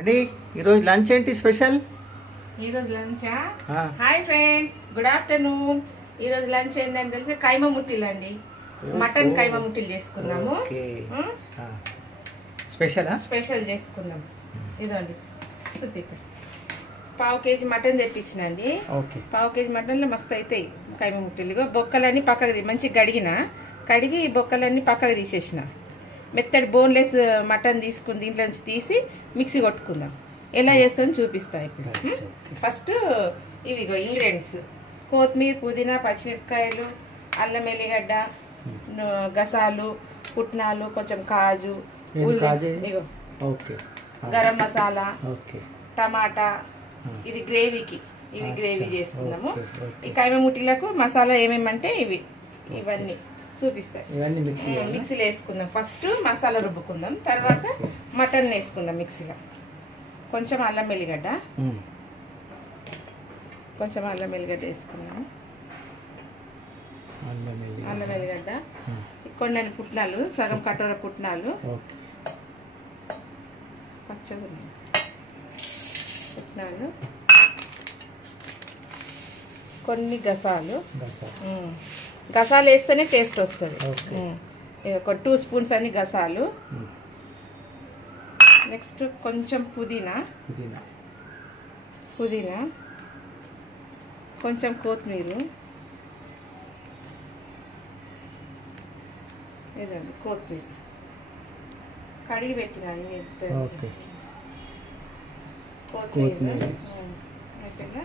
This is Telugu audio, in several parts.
అండి ఈరోజు లంచ్ ఏంటి స్పెషల్? ఈరోజు లంచా? Hi friends, good afternoon. ఈరోజు లంచ్ ఏంటని తెలిసి కైమ ముట్టిలు అండి. మటన్ కైమ ముట్టిలు చేసుకున్నాము. స్పెషల్ చేసుకున్నాం. ఇదండి సూపిక. పావు కేజీ మటన్ తెప్పించినండి. పావు కేజీ మటన్లో మస్తు అవుతాయి కైమ ముట్టిలు. బొక్కలన్నీ పక్కకు మంచిగా కడిగి బొక్కలన్నీ పక్కకు తీసేసిన. మెత్తడి బోన్లెస్ మటన్ తీసుకుని దీంట్లో నుంచి తీసి మిక్సీ కొట్టుకుందాం. ఎలా చేస్తామని చూపిస్తా ఇప్పుడు. ఫస్ట్ ఇవిగో ఇంగ్రీడియంట్స్: కొత్తిమీర, పుదీనా, పచ్చిమిరపకాయలు, అల్లం ఎల్లిగడ్డ, గసాలు, పుట్నాలు, కొంచెం కాజు, ఇగో గరం మసాలా, టమాటా. ఇది గ్రేవీకి, ఇవి గ్రేవీ చేసుకుందాము. ఈ కైమ ముట్టిలకు మసాలా ఏమేమంటే ఇవన్నీ చూపిస్తాయి. మిక్సీలో వేసుకుందాం. ఫస్ట్ మసాలా రుబ్బుకుందాం, తర్వాత మటన్ వేసుకుందాం మిక్సీలో. కొంచెం అల్లం ఎల్లిగడ్డ వేసుకుందాం. అల్లం ఎల్లిగడ్డ, కొన్ని పుట్నాలు, సగం కటోర పుట్నాలు, పచ్చగా పుట్నాలు, కొన్ని గసాలు వేస్తేనే టేస్ట్ వస్తుంది. ఒక 2 స్పూన్స్ అన్ని గసాలు. నెక్స్ట్ కొంచెం పుదీనా, కొంచెం కొత్తిమీర. ఇదండి కొత్తిమీర కడిగి పెట్టినాను. కొత్తిమీర అయిపోయిందా?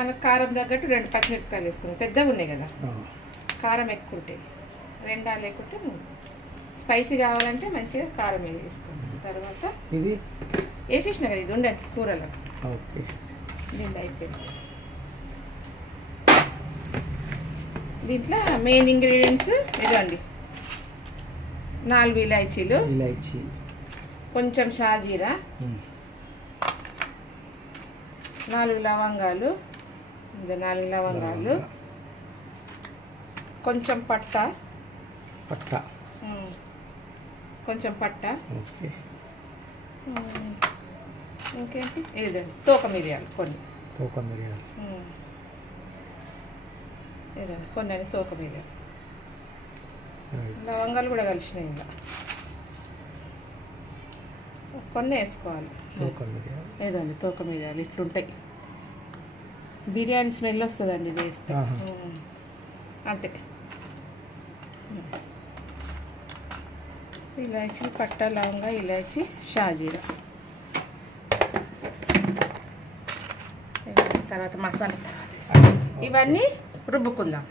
మనకు కారం తగ్గట్టు 2 పచ్చిమిరపకాయలు వేసుకున్నాం. పెద్దగా ఉన్నాయి కదా, కారం ఎక్కువ ఉంటాయి. 2 లేకుంటే 3. స్పైసీ కావాలంటే మంచిగా కారం వేసుకున్నాం. తర్వాత ఇది వేసేసిన కదా, ఇది ఉండండి కూరలో. దీంట్లో అయిపోయింది. దీంట్లో మెయిన్ ఇంగ్రీడియంట్స్ ఇదండి: 4 ఇలాచీలు, కొంచెం షాజీరా, 4 లవంగాలు, 4 లవంగాలు, కొంచెం పట్ట, ఇంకేంటి ఇదండి తోక మిరియాలు, ఇదండి కొన్ని తోక మిరియాలు. లవంగాలు కూడా కలిసినాయి. ఇలా కొన్ని వేసుకోవాలి. ఏదండి తోక మిరియాలు ఇట్లుంటాయి. బిర్యానీ స్మెల్ వస్తుందండి ఇది వేస్తే. అంతే. ఇలాచీ, పట్ట, లవంగా, ఇలాచీ, షాజీరా. తర్వాత మసాలా ఇవన్నీ రుబ్బుకుందాం.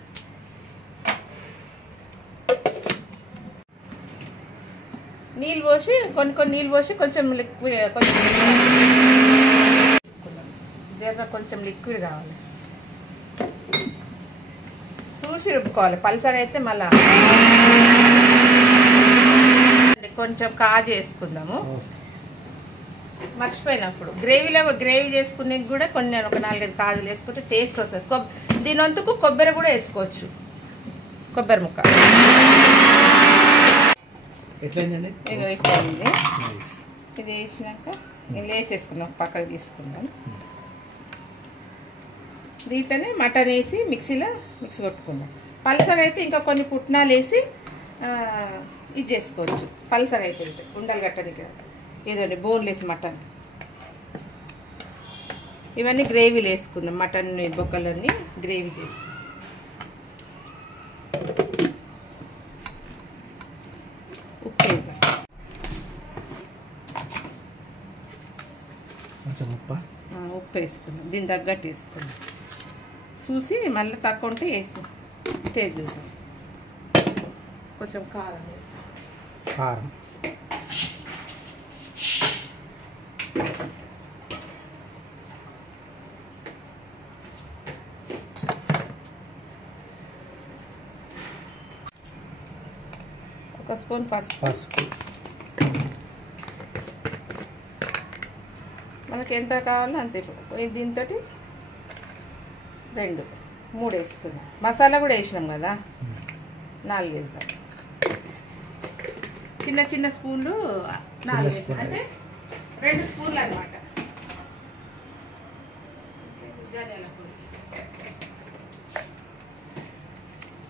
నీళ్ళు పోసి కొన్ని నీళ్ళు పోసి కొంచెం లిక్విడ్, కొంచెం లిక్విడ్ కావాలి. చూసి రుబ్బుకోవాలి. పల్సగా అయితే మళ్ళా. కొంచెం కాజు వేసుకుందాము. మర్చిపోయినప్పుడు గ్రేవీ చేసుకునే కూడా కొన్ని ఒక 4-5 కాజులు వేసుకుంటే టేస్ట్ వస్తుంది. దీని వంతుకు కొబ్బరి కూడా వేసుకోవచ్చు. కొబ్బరి ముక్క ఎట్లయిందండి? అయిపోయింది. ఇది వేసినాక వేసేసుకుందాం, పక్కకు తీసుకుందాం. దీంట్లోనే మటన్ వేసి మిక్సీ కొట్టుకుందాం. పల్సగా అయితే ఇంకా కొన్ని పుట్నాలు వేసి ఇది చేసుకోవచ్చు. పల్సగా అయితే ఉండలు గట్టనికి. ఇదండి బోన్లెస్ మటన్. ఇవన్నీ గ్రేవీలు వేసుకుందాం. మటన్ బొక్కలన్నీ గ్రేవీ చేసుకుందాం. ఉప్పు వేసాం. ఉప్పు వేసుకుందాం. దీని తగ్గట్టు వేసుకుందాం. చూసి మళ్ళీ తక్కువ ఉంటే వేస్తాం. టేస్ట్ చూద్దాం. కొంచెం కారం ఒక స్పూన్ పసుపు. మనకి ఎంత కావాలో అంతే. దీంతో 2, 3 వేస్తున్నాం. మసాలా కూడా వేసినాం కదా, 4 వేద్దాం. చిన్న చిన్న స్పూన్లు 4 అంటే 2 స్పూన్లు అన్నమాట ధనియాల పొడి.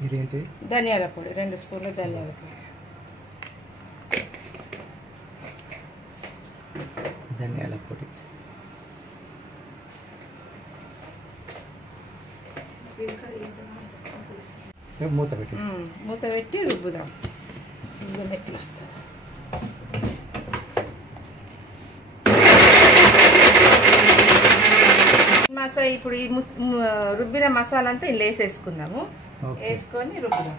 ఇదేంటి? ధనియాల పొడి 2 స్పూన్లు ధనియాల పొడి. ధనియాల పొడి. మూత పెట్టేస్తాం. మూత పెట్టి రుబ్బుదాం. ఎట్లా వస్తుంది ఇప్పుడు ఈ రుబ్బిన మసాలా అంతా ఇలా వేసేసుకుందాము. వేసుకొని రుబ్బుదాం.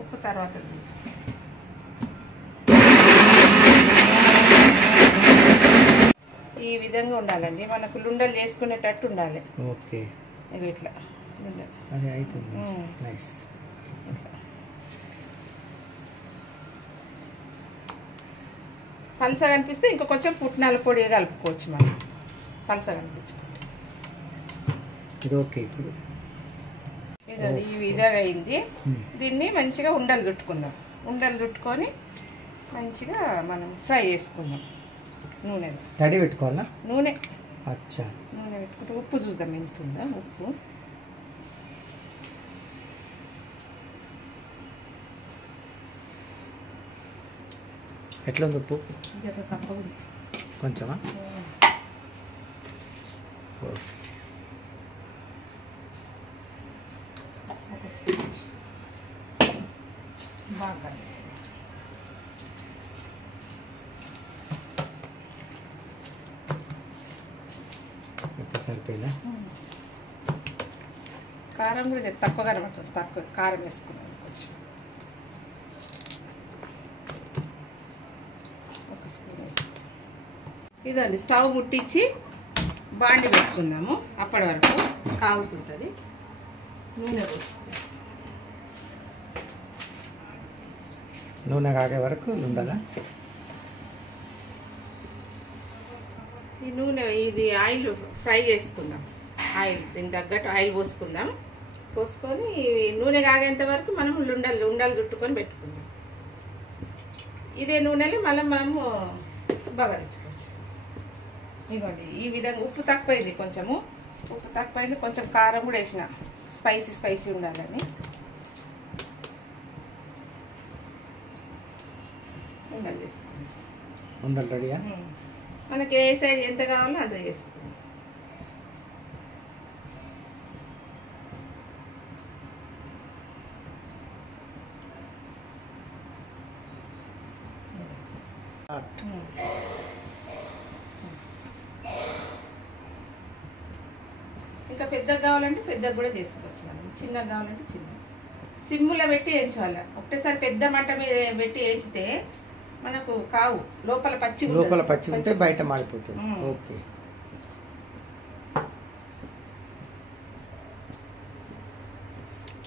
ఉప్పు తర్వాత చూద్దాం. ఈ విధంగా ఉండాలండి, మనకు లుండలు చేసుకునేటట్టు ఉండాలి. ఓకే, ఇట్లా అది అవుతుంది. నైస్. పలసగా కనిపిస్తే ఇంకా కొంచెం పుట్నాల పొడి కలుపుకోవచ్చు. మనం పలసగా కనిపించుకుంటే ఇది ఓకే. ఇప్పుడు ఇదండి ఈ విధంగా అయింది. దీన్ని మంచిగా ఉండలు చుట్టుకుందాం. ఉండలు చుట్టుకొని మంచిగా మనం ఫ్రై చేసుకుందాం. నూనెలో తడి పెట్టుకోవాలా? నూనె. అచ్చా, నూనె పెట్టుకుంటే ఉప్పు చూద్దాం ఎంత ఉందా. ఉప్పు ఎట్లా ఉంది? ఉప్పు చప్పగా ఉంది కొంచెమా? బాగా సరిపోయిందా? కారం కూడా తక్కువ కనబడుతుంది. తక్కువ కారం వేసుకున్నాం కొంచెం. ఒక స్పూన్ వేసుకుంటాం. ఇదండి స్టవ్ ముట్టించి బాండి పెట్టుకుందాము. అప్పటి వరకు కాగుతుంటుంది. నూనె పోసుకుందాం. నూనె కాగే వరకు ఉండాలా? ఈ నూనె ఇది ఆయిల్ ఫ్రై చేసుకుందాం. ఆయిల్ దీనికి తగ్గట్టు ఆయిల్ పోసుకుందాం. పోసుకొని నూనె కాగేంత వరకు మనం ఉండలు చుట్టుకొని పెట్టుకుందాం. ఇదే నూనెలో మనము బగారించుకోవచ్చు. ఇదిగోండి ఈ విధంగా. ఉప్పు తక్కువైంది కొంచెము. ఉప్పు తక్కువైంది. కొంచెం కారం కూడా వేసిన, స్పైసీ ఉండాలని. ఉండలు చేసుకుందాం. ఉండలు రెడీయా? మనకి ఏ సైజ్ ఎంత కావాలో అంత చేసుకుందాం. ఇంకా పెద్దగా కావాలంటే పెద్దగా కూడా చేసుకోవచ్చు. మనం చిన్నగా కావాలంటే చిన్న. సిమ్ములో పెట్టి వేయించాలి. ఒకటేసారి పెద్ద మంట మీద పెట్టి వేయించితే మనకు కావు. లోపల పచ్చి ఉంటే బయట మాడిపోతుంది. ఓకే,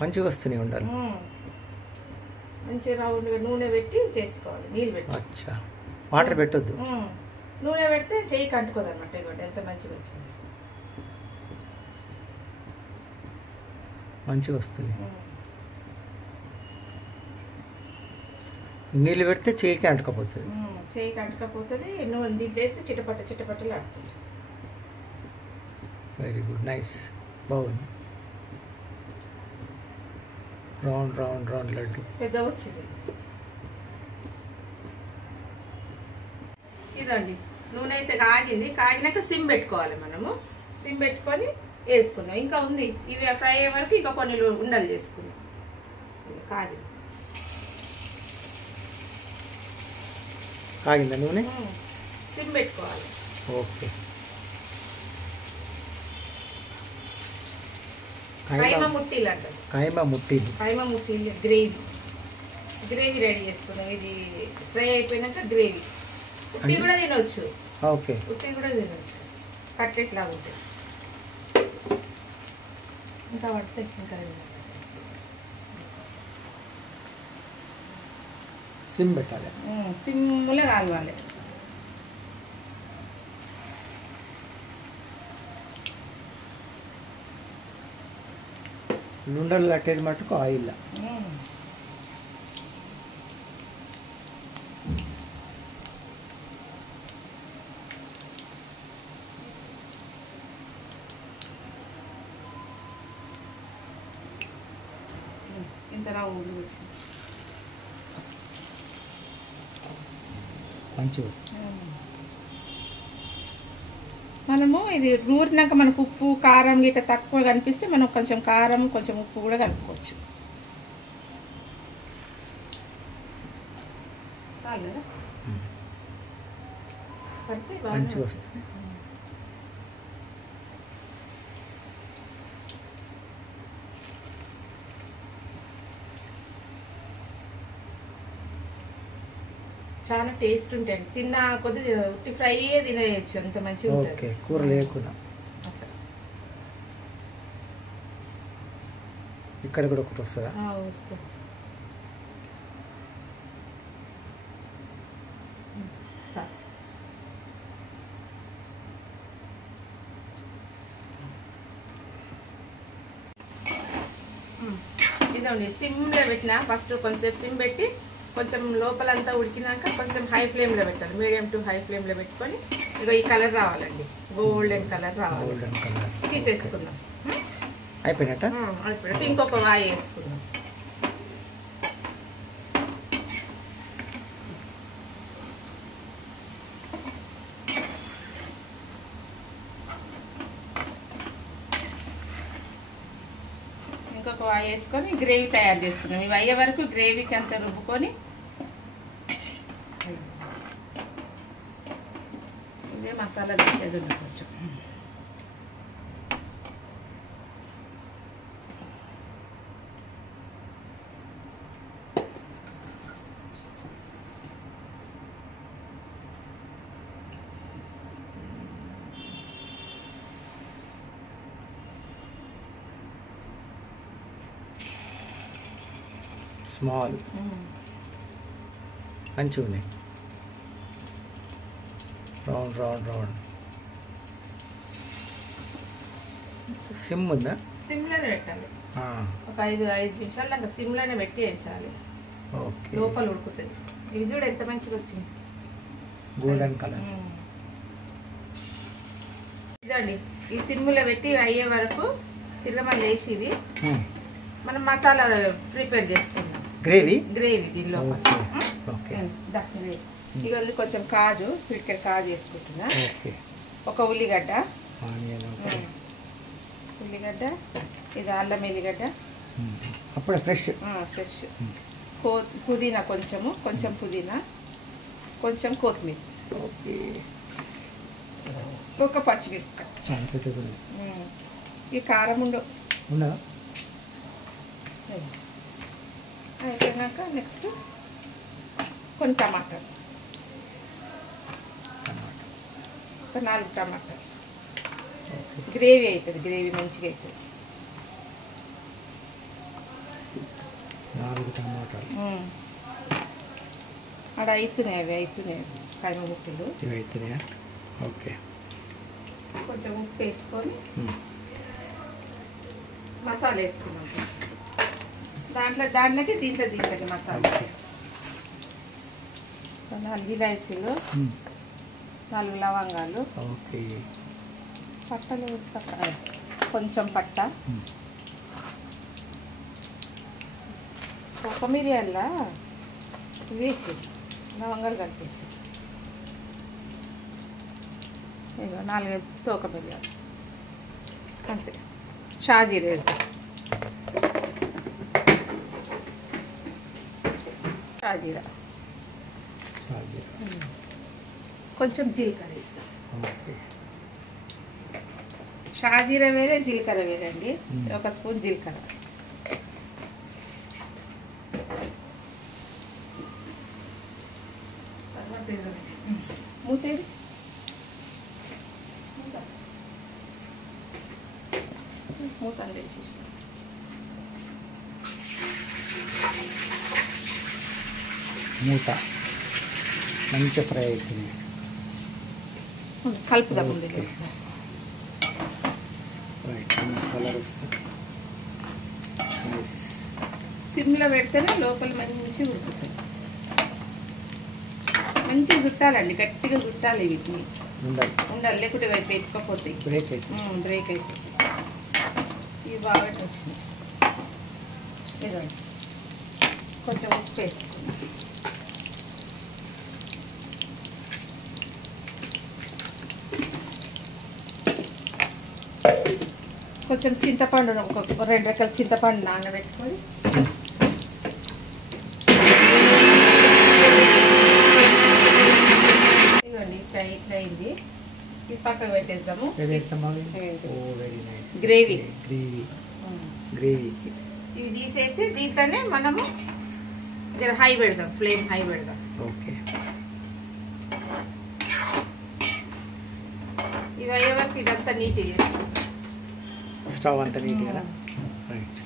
మంచిగా వస్తున్నాయి ఉండాలి. మంచిగా రౌండ్గా నూనె పెట్టి చేసుకోవాలి. నీళ్ళు పెట్టి. అచ్చా, వాటర్ పెట్టొద్దు. నూనె పెడితే చెయ్యి కంటుకోదు అనమాట. ఇవ్వండి ఎంత మంచిగా వచ్చింది. మంచిగా వస్తుంది. నీళ్ళు పెడితే చేయికి అంటుకపోతుంది. చేయికి అంటుకపోతుంది. నీళ్ళు వేస్తే చిటపట్టలు ఆడుతుంది. వెరీ గుడ్, నైస్, బాగుంది. రౌండ్ లడ్డు పెద్దగా వచ్చింది. ఇదండి నూనె అయితే కాగింది. కాగినాక సిమ్ పెట్టుకోవాలి. మనము సిమ్ పెట్టుకొని వేసుకుందాం. ఇంకా ఉంది. ఇవి ఫ్రై అయ్యే వరకు ఇంకా కొన్ని ఉండలు చేసుకుందాం. కాగిందా నూనె? సిమ్ పెట్టుకోవాలి. ఓకే. కైమా ముట్టీలు అంటారు. కైమా ముట్టీలు గ్రేవీ రెడీ చేసుకున్నాం. ఇది ఫ్రై అయిపోయినాక గ్రేవీ. ఉట్టి కూడా తినవచ్చు. ఓకే, ఉట్టి కూడా తినవచ్చు. కట్లెట్ లాగా ఉంటుంది. ఇంకా పడితే ఇంకా సిమ్ పెట్టాలి. సిమ్లో కాలవాలి. నుండలు కట్టేది మటుకు ఆయిల్. ఇంత రౌండ్ వచ్చింది. మంచిగా వస్తుంది. మనము ఇది నూరినాక మనకు ఉప్పు కారం గిట్ట తక్కువ కనిపిస్తే మనం కొంచెం కారం కొంచెం ఉప్పు కూడా కలుపుకోవచ్చు. చాలు కదా, మంచిగా వస్తుంది. చాలా టేస్ట్ ఉంటాయండి. తిన్న కొద్ది ఉట్టి ఫ్రై తినేయచ్చు, అంత మంచిగా ఉంటుంది. కూర లేకుండా ఇక్కడ కూడా ఒకటి వస్తుందా? వస్తుంది. ఇదండి సిమ్లో పెట్టిన ఫస్ట్ కొంచెంసేపు సిమ్ పెట్టి కొంచెం లోపలంతా ఉడికినాక కొంచెం హై ఫ్లేమ్లో పెట్టాలి. మీడియం టు హై ఫ్లేమ్లో పెట్టుకొని ఇక ఈ కలర్ రావాలండి, గోల్డెన్ కలర్ రావాలి. గోల్డెన్ కలర్ తీసేసుకుందాం. అయిపోయినట్ట? అయిపోయినట్టు. ఇంకొక వాయి వేసుకుందాం. ఇంకొక వాయి వేసుకొని గ్రేవీ తయారు చేసుకుందాం. ఇవి అయ్యే వరకు గ్రేవీకి అంతా రుబ్బుకొని ఇదే మసాలా తెచ్చేది ఉంది కొంచెం. స్మాల్ మంచిగా ఉన్నాయి. Round round round. సిమ్ ఉందా? సిమ్లోనే పెట్టాలి. ఒక 5 నిమిషాలు దాకా సిమ్లోనే పెట్టి వేయించాలి. ఓకే. లోపల ఉడుకుతుంది. ఇవి చూడు ఎంత మంచిగా వచ్చింది, గోల్డెన్ కలర్. ఇదండి ఈ సిమ్లో పెట్టి అయ్యే వరకు తిరగమని లేచి ఇవి మనం మసాలా ప్రిపేర్ చేసుకుందాం. గ్రేవీ దీనిలో ఇక కొంచెం కాజు, పిడికెట్ కాజు వేసుకుంటున్నా. ఒక ఉల్లిగడ్డ, ఇది అల్లం ఎల్లిగడ్డ, అప్పుడు ఫ్రెష్ పుదీనా, కొంచెం పుదీనా, కొంచెం కొత్తిమీర, ఒక పచ్చిమిరపకాయ. ఈ కారం ఉండవు. అయిపోయినాక నెక్స్ట్ కొన్ని టమాటాలు, ఒక 4 టమాటాలు. గ్రేవీ అవుతుంది, గ్రేవీ మంచిగా అవుతుంది. 4 టమాటాలు అక్కడ అవుతున్నాయి కైమ ముక్కలు ఇవి అవుతున్నాయా? ఓకే. కొంచెం ఉప్పు వేసుకొని మసాలా వేసుకున్నాం కొంచెం. దాంట్లోకి దీంట్లోకి మసాలా 4 ఇలాచీలు, 4 లవంగాలు, పట్టలు కొంచెం పట్ట, ఒక మిరియాల వేసి లవంగాలు కలిపేసి, ఇక 4 తోక మిరియాలు అంతే. షాజీరా వేస్తాం. షాజీరా కొంచెం జీలకర్ర వేస్తాం. షాజీరా వేరే, జీలకర్ర వేరే అండి. ఒక స్పూన్ జీలకర్ర, మూతేది మూత వేసేసి మూత మంచిగా ఫ్రై అవుతుంది. కలుపుదాం. కలర్ వస్తుంది. సిమ్లో పెడితేనే లోపల మంచిగా ఉడుకుతుంది. మంచిగా చుట్టాలండి, గట్టిగా చుట్టాలి. వీటిని ఉండాలి, లేకుంటే వేసుకోపోతాయి, బ్రేక్ అయిపోతాయి. ఇవి బాగా వచ్చినాయి. ఇదండి కొంచెం ఉప్పు వేసుకుందాం. కొంచెం చింతపండు ఒక 2 రకాల చింతపండు నానబెట్టుకొని ఇవ్వండి. ఇట్లా అయింది. ఇది పక్కకు పెట్టేద్దాము. గ్రేవీ ఇవి తీసేసి దీంట్లోనే మనము హై పెడదాం, ఫ్లేమ్ హై పెడదాం. ఓకే. ఇవి అయ్యే వరకు ఇదంతా నీట్గా చేస్తాం. స్టవ్ అంతా నీట్గా. రైట్.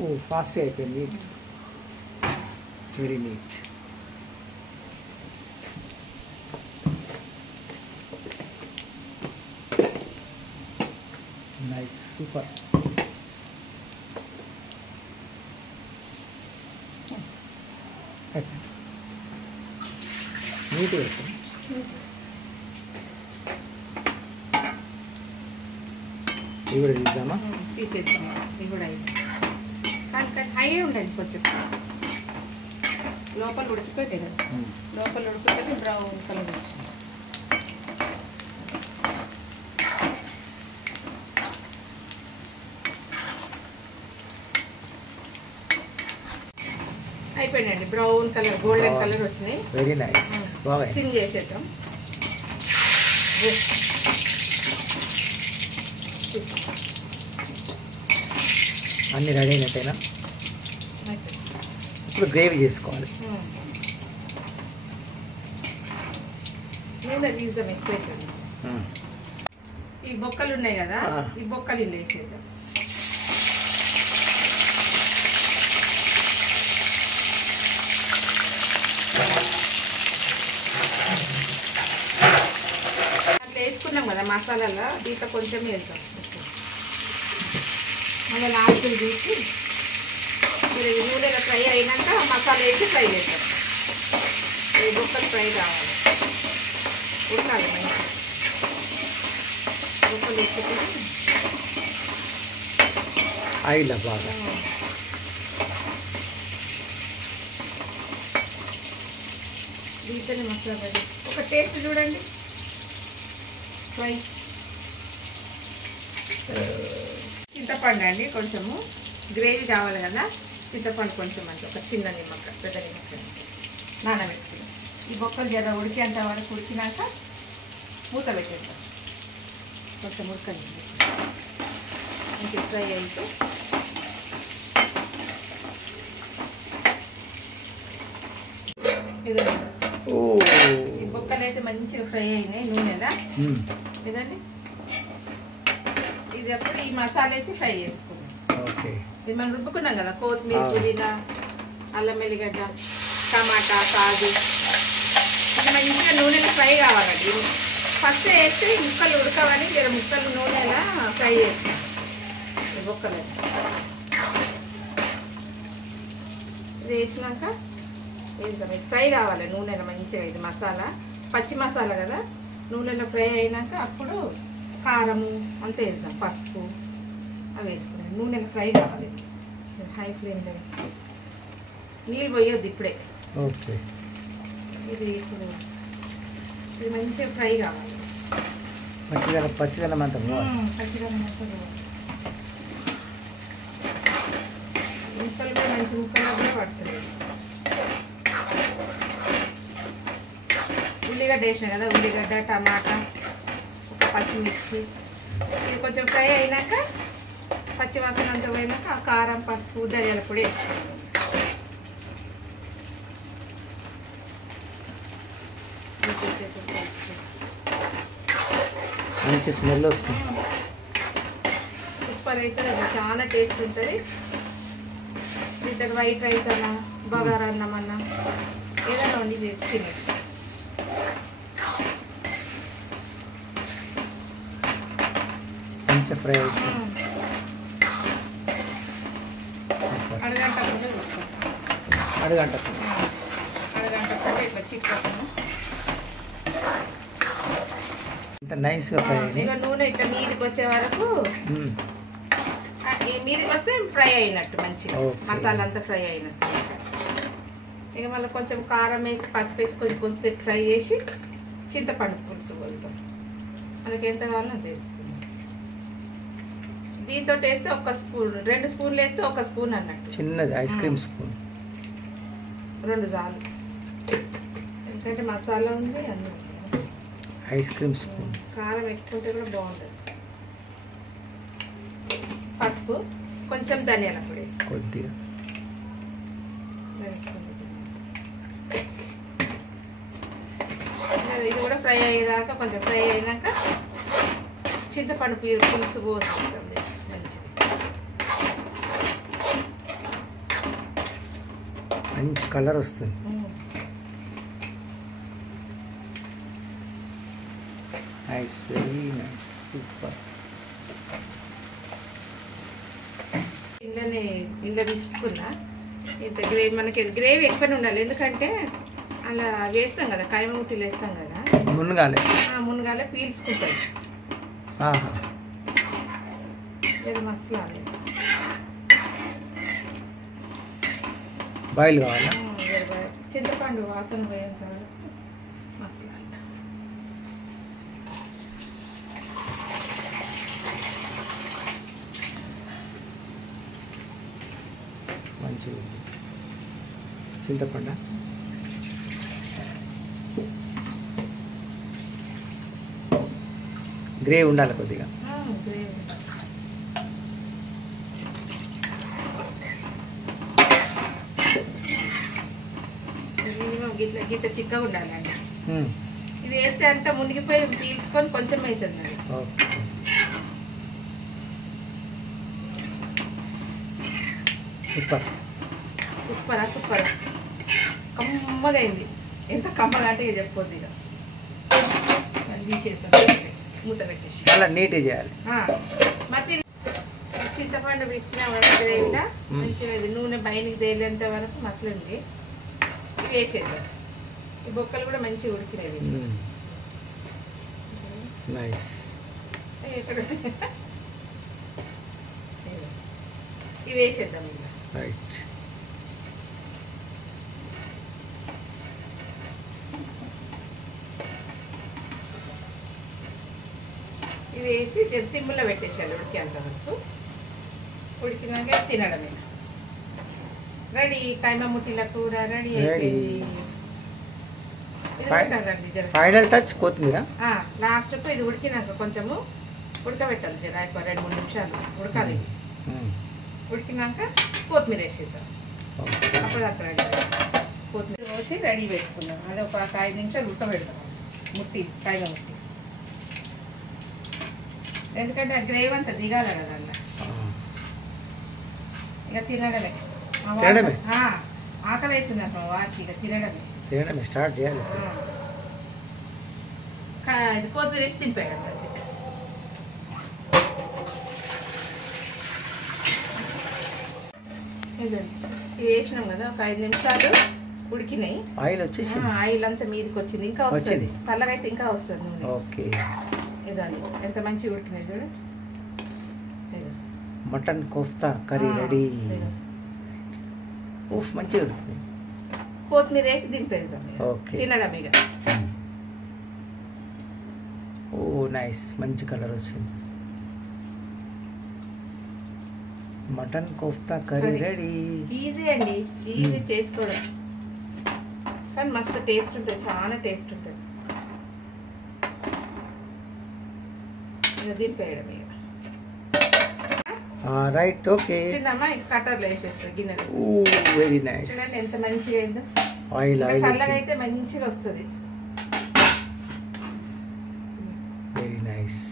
ఓ ఫాస్ట్గా అయిపోయింది. Very neat. Nice, super. నీట్గా అయిపోయింది. ఇవి కూడా తీద్దామా? తీసేద్దాం. ఇవి కూడా అయింది. కానీ హై ఉండండి కొంచెం. లోపల ఉడికిపోయాయి కదా, లోపల ఉడికిపోతే బ్రౌన్ కలర్ వచ్చింది. అయిపోయిందండి. బ్రౌన్ కలర్, గోల్డెన్ కలర్ వచ్చినాయి. Very nice. సిమ్ చేసేద్దాం. అన్నీ రెడీ అయినట్టేనా? ఇప్పుడు గ్రేవీ చేసుకోవాలి. నూనె తీద్దాం ఎక్కువ. ఈ బొక్కలు ఉన్నాయి కదా, ఈ బొక్కలు ఇందులో వేసేద్దాం. అట్లా వేసుకున్నాం కదా మసాలాలో, దీంట్లో కొంచెం వేద్దాం. మళ్ళీ లాస్ట్కి తీసి మీరు నూనెలో ఫ్రై అయినాక మసాలా వేసి ఫ్రై చేద్దాం. ఈ బొక్కలు ఫ్రై కావాలి, ఉడకాలి మంచిగా. బొక్కలు వేసుకొని ఆయిల్ బాగా. దీంట్లోనే మసాలా ఒక టేస్ట్ చూడండి. ఫ్రై చింతపండు అండి, కొంచెము గ్రేవీ కావాలి కదా, చింతపండు కొంచెం అంటే ఒక చిన్న నిమ్మకాయ, పెద్ద నిమ్మకాయ నానబెట్టుకుని ఈ బొక్కలు జర ఉడికేంత వరకు ఉడికినాక మూత పెట్టేద్దాం. కొంచెం ఉడకండి, మంచి ఫ్రై అయితే ఈ బొక్కలు అయితే మంచిగా ఫ్రై అయినాయి నూనెలా. ఇదండి, ఇది అప్పుడు ఈ మసాలా వేసి ఫ్రై చేసుకుందాం. ఇది మనం రుబ్బుకున్నాం కదా, కొత్తిమీర, పుదీనా, అల్లం వెల్లిగడ్డ, టమాటా, కాజు, ఇది మంచిగా నూనెలో ఫ్రై కావాలండి. ఫస్ట్ వేస్తే ముక్కలు ఉడకవని జర ముక్కలు నూనెలా ఫ్రై చేసినాం. ఈ బొక్కలు ఇది వేసినాక వేద్దాం. ఇది ఫ్రై కావాలి నూనెలో మంచిగా. ఇది మసాలా పచ్చి మసాలా కదా, నూనెలో ఫ్రై అయినాక అప్పుడు కారము అంతే వేద్దాం, పసుపు అవి వేసుకున్నాం. నూనెలో ఫ్రై కావాలి, హై ఫ్లేమ్లో. నీళ్ళు పోయొద్దు ఇప్పుడే. ఓకే. ఇది ఇప్పుడు ఇది మంచిగా ఫ్రై కావాలి. పచ్చిదనం అంతా పచ్చిదనం అంతా ముక్కలు కూడా మంచి ముక్కలు కూడా పడుతుంది. ఉల్లిగడ్డ వేసినా కదా, ఉల్లిగడ్డ, టమాటా, పచ్చిమిర్చి, ఇది కొంచెం ఫ్రై అయినాక పచ్చి వాసన అంతా పోయినాక ఆ కారం, పసుపు, ధనియాల పొడి వేసుకోవాలి. మంచి స్మెల్ వస్తుంది. సూపర్ అవుతుంది, అది చాలా టేస్ట్ ఉంటుంది. దీంట్లో వైట్ రైస్ అన్నా, బగారా అన్నం అన్నా ఏదైనా వండి తినచ్చు. మంచిగా ఫ్రై అవుతుంది. అరగంట కూడా చూస్తాం. అరగంట అరగంట కూడా ఇట్లా చిక్కను ఇంత నైస్గా ఫ్రై ఇక నూనె ఇట్లా మీదికి వచ్చే వరకు మీదికి వస్తే ఫ్రై అయినట్టు మంచిగా మసాలా అంతా ఫ్రై అయినట్టు. ఇక మళ్ళీ కొంచెం కారం వేసి పసుపు వేసి కొంచెం ఫ్రై చేసి చింతపండు పులుసు పోతాం. మనకి ఎంత కావాలో అంత వేసుకుందాం. దీంతో వేస్తే 1 స్పూన్ 2 స్పూన్లు వేస్తే 1 స్పూన్ అన్నట్టు. చిన్నది ఐస్ క్రీమ్ స్పూన్ 2 చాలు, ఎందుకంటే మసాలా ఉంది అన్నీ. ఐస్ క్రీమ్ స్పూన్ కారం ఎక్కువ ఉంటే కూడా బాగుంటుంది. పసుపు కొంచెం ధనియాల పొడి వేసి కొద్దిగా ఇది కూడా ఫ్రై అయ్యేదాకా కొంచెం ఫ్రై అయినాక చింతపండు పులుసు పోసుకుంటుంది మంచిగా. మంచి కలర్ వస్తుంది. Nice, very nice, super. ఇంట్లో తీసుకున్నా ఇంత గ్రేవీ, మనకి గ్రేవీ ఎక్కువనే ఉండాలి, ఎందుకంటే అలా వేస్తాం కదా, కాయమ ముట్టిలు వేస్తాం కదా, మునగాలే పీల్చుకుంటుంది. మసాలా బాయిల్ కావాలా? చింతపండు వాసన పోయేంత వరకు మసాలా. మంచిగా చింతపండు గ్రేవీ ఉండాలి కొద్దిగా. గీత చిక్కగా ఉండాలండి. ఇవి వేస్తే అంతా మునిగిపోయి పీల్చుకొని కొంచెం అవుతుంది. సూపర్ సూపరా సూపర్, కమ్మగా అయింది. ఎంత కమ్మగా అంటే చెప్పొద్దు. ఇక తీసేస్తాం, మూత పెట్టేసి అలా నీట్గా చేయాలి. మసీ చింతపండు తీసుకునే గ్రేవీలా మంచిగా నూనె బయటికి తేలేంత వరకు మసలుంది. ఇవి వేసేద్దాం. ఈ బొక్కలు కూడా మంచిగా ఉడికినవి. నైస్. ఎక్కడ ఇవి వేసేద్దాం. ఇంకా రైట్. ఇవి వేసి సిమ్లో పెట్టేసాలి ఉడికేంత వరకు. ఉడికినాక తినడమే. రెడీ, కాయమ ముట్టిల కూర రెడీ అయిపోయింది. ఫైనల్ టచ్ కొత్తిమీర. లాస్ట్కు ఇది ఉడికినాక కొంచెము ఉడకబెట్టాలి. జర 2-3 నిమిషాలు ఉడకాలి. ఉడికినాక కొత్తిమీర వేసేద్దాం. అప్పుడు కొత్తిమీర పోసి రెడీ పెట్టుకున్నాం. అది ఒక 5 నిమిషాలు ఉడకబెడతాం. ముట్టి కాయమ ముట్టి, ఎందుకంటే ఆ గ్రేవీ అంతా దిగాలి కదా అన్న. ఇక తినడమే. ఆకలి అవుతున్నారు మా వారికి. ఇక తినడమే స్టార్ట్ చేయాలి. కొత్తిమీర వేసి తింపేయడం అంతే. ఇవి వేసినాం కదా, ఒక 5 నిమిషాలు ఉడికినాయి. ఆయిల్ వచ్చేసి ఆయిల్ అంతా మీదకి వచ్చింది. ఇంకా వస్తుంది, చల్లగా అయితే ఇంకా వస్తుంది నూనె. ఓకే. ఇదండి ఎంత మంచిగా ఉడికినాయి చూడు. Mutton kofta curry ready. ఓఫ్, మంచిగా ఉడికింది. కొత్తిమీర వేసి దింపేద్దాం. ఓకే, తినడం ఇక. ఓ నైస్, మంచి కలర్ వచ్చింది. Mutton kofta curry ready. Easy అండి, ఈజీ చేసుకోవడం, కానీ మస్తు టేస్ట్ ఉంటుంది, చాలా టేస్ట్ ఉంటుంది. దింపేయడం ఇక. Right, okay. తిందామా? ఇక కట్టర్లో వేసేస్తాం, గిన్నెలో. Very nice. చూడండి ఎంత మంచిగా అయిందో. ఆయిల్ చల్లగా అయితే మంచిగా వస్తుంది. Very nice.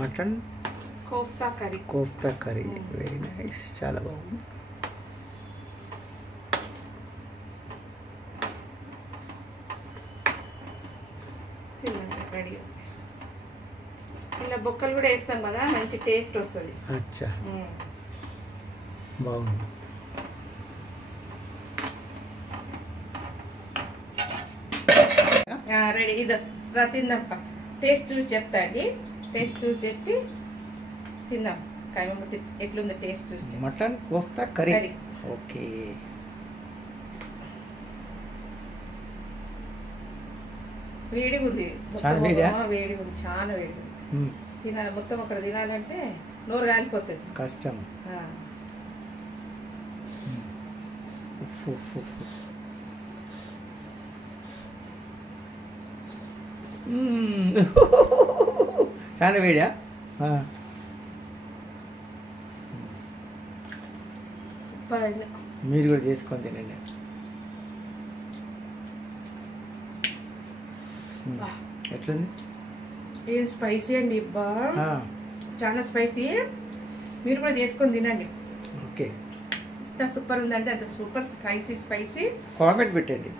Mutton kofta curry very nice, చాలా బాగుంది. రెడీ. ఇలా బొక్కలు కూడా వేస్తాం కదా, మంచి టేస్ట్ వస్తుంది. అచ్చా, బాగుంది. రెడీ. ఇదో రా తిందాంపా. టేస్ట్ చూసి చెప్తా అండి. టేస్ట్ చూసి చెప్పి తిందాం. కైమ ముట్టి ఎట్లుంది టేస్ట్ చూసి. Mutton kofta curry. ఓకే. వేడిగా ఉంది. చాలా వేడిగా ఉంది. చాలా వేడిగా ఉంది. తినాలి మొత్తం అక్కడ తినాలంటే నోరు కాలిపోతుంది. కష్టం. చాలా వేడియా? సూపర్ అండి. మీరు కూడా చేసుకొని తినండి. ఎట్లుంది? ఇది స్పైసీ అండి. చాలా స్పైసీ. మీరు కూడా చేసుకొని తినండి. ఓకే. ఎంత సూపర్ ఉందంటే అంత సూపర్. స్పైసీ. కామెంట్ పెట్టండి.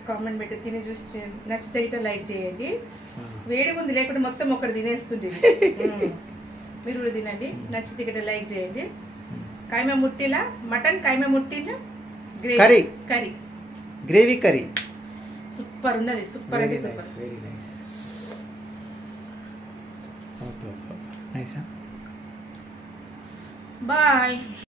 పెట్టి తిని చూసి నచ్చితే అయితే లైక్ చేయండి. వేడిగా ఉంది, లేకుంటే మొత్తం ఒకటి తినేస్తుంది. మీరు కూడా తినండి. నచ్చితే ఇక్కడ లైక్ చేయండి. కైమ ముట్టిలా మటన్, కైమ ముట్టిలా గ్రేవీ కర్రీ సూపర్ ఉన్నది. సూపర్ అండి. Super. Very nice. Nice. Bye.